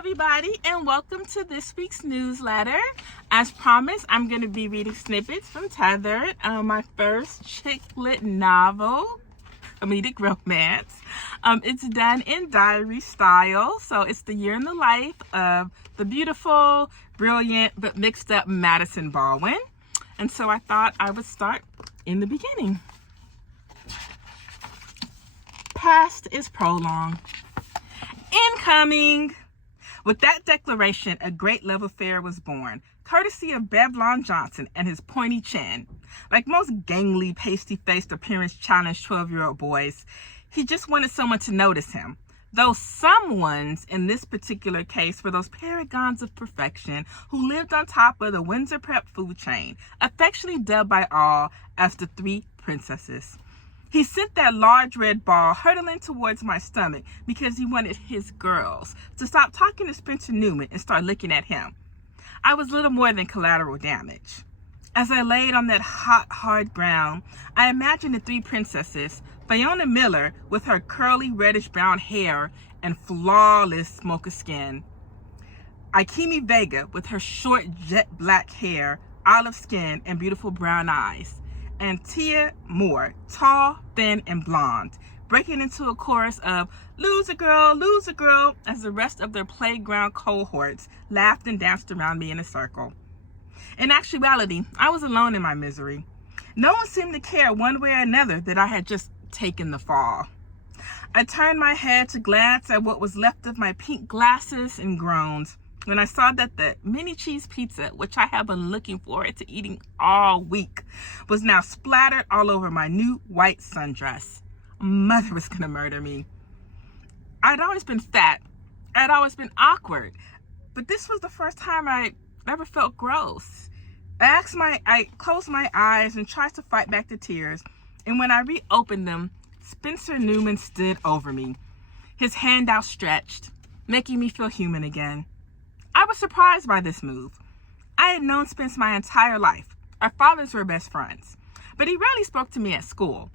everybody, and welcome to this week's newsletter. As promised, I'm going to be reading snippets from Tethered, my first chick lit novel, comedic romance. It's done in diary style, so it's the year in the life of the beautiful, brilliant, but mixed up Madison Baldwin. And so I thought I would start in the beginning. Past is prologue. Incoming! With that declaration, a great love affair was born, courtesy of Bevlon Johnson and his pointy chin. Like most gangly, pasty-faced appearance-challenged 12-year-old boys, he just wanted someone to notice him. Those someones, in this particular case, were those paragons of perfection who lived on top of the Windsor Prep food chain, affectionately dubbed by all as the Three Princesses. He sent that large red ball hurtling towards my stomach because he wanted his girls to stop talking to Spencer Newman and start looking at him. I was little more than collateral damage. As I laid on that hot, hard ground, I imagined the Three Princesses, Fiona Miller with her curly reddish-brown hair and flawless mocha skin, Ikemi Vega with her short jet-black hair, olive skin, and beautiful brown eyes, and Tia Moore, tall, thin, and blonde, breaking into a chorus of lose a girl, as the rest of their playground cohorts laughed and danced around me in a circle. In actuality, I was alone in my misery. No one seemed to care one way or another that I had just taken the fall. I turned my head to glance at what was left of my pink glasses and groaned when I saw that the mini cheese pizza, which I have been looking forward to eating all week, was now splattered all over my new white sundress. Mother was gonna murder me. I'd always been fat. I'd always been awkward. But this was the first time I ever felt gross. I closed my eyes and tried to fight back the tears. And when I reopened them, Spencer Newman stood over me, his hand outstretched, making me feel human again. I was surprised by this move. I had known Spence my entire life. Our fathers were best friends, but he rarely spoke to me at school.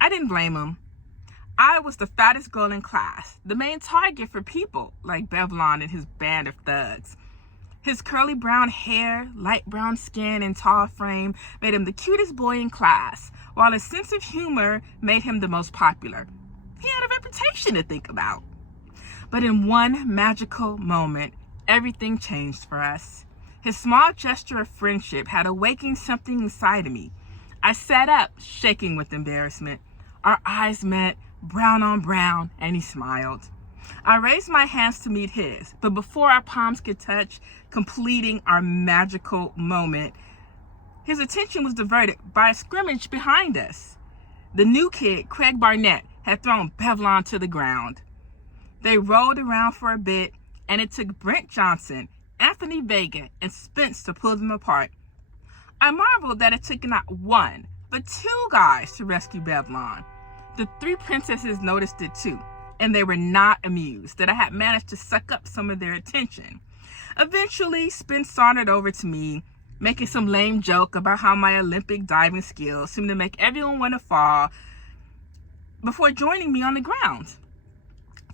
I didn't blame him. I was the fattest girl in class, the main target for people like Bevlon and his band of thugs. His curly brown hair, light brown skin, and tall frame made him the cutest boy in class, while his sense of humor made him the most popular. He had a reputation to think about. But in one magical moment, everything changed for us. His small gesture of friendship had awakened something inside of me. I sat up, shaking with embarrassment. Our eyes met, brown on brown, and he smiled. I raised my hands to meet his, but before our palms could touch, completing our magical moment, his attention was diverted by a scrimmage behind us. The new kid, Craig Barnett, had thrown Bevlon to the ground. They rolled around for a bit, and it took Brent Johnson, Anthony Vega, and Spence to pull them apart. I marveled that it took not one, but two guys to rescue Bevlon. The Three Princesses noticed it too, and they were not amused that I had managed to suck up some of their attention. Eventually, Spence sauntered over to me, making some lame joke about how my Olympic diving skills seemed to make everyone want to fall, before joining me on the ground.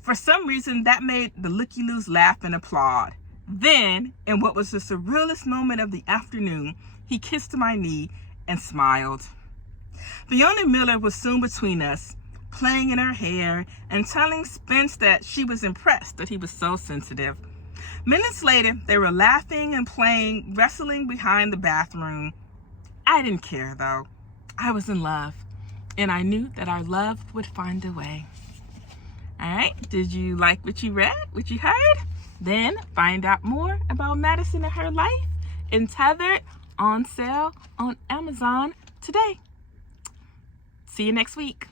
For some reason, that made the looky-loos laugh and applaud. Then, in what was the surrealist moment of the afternoon, he kissed my knee and smiled. Fiona Miller was soon between us, playing in her hair and telling Spence that she was impressed that he was so sensitive. Minutes later, they were laughing and playing, wrestling behind the bathroom. I didn't care, though. I was in love, and I knew that our love would find a way. All right, did you like what you read, what you heard? Then find out more about Madison and her life in Tethered, on sale on Amazon today. See you next week.